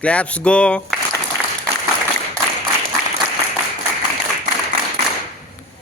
claps go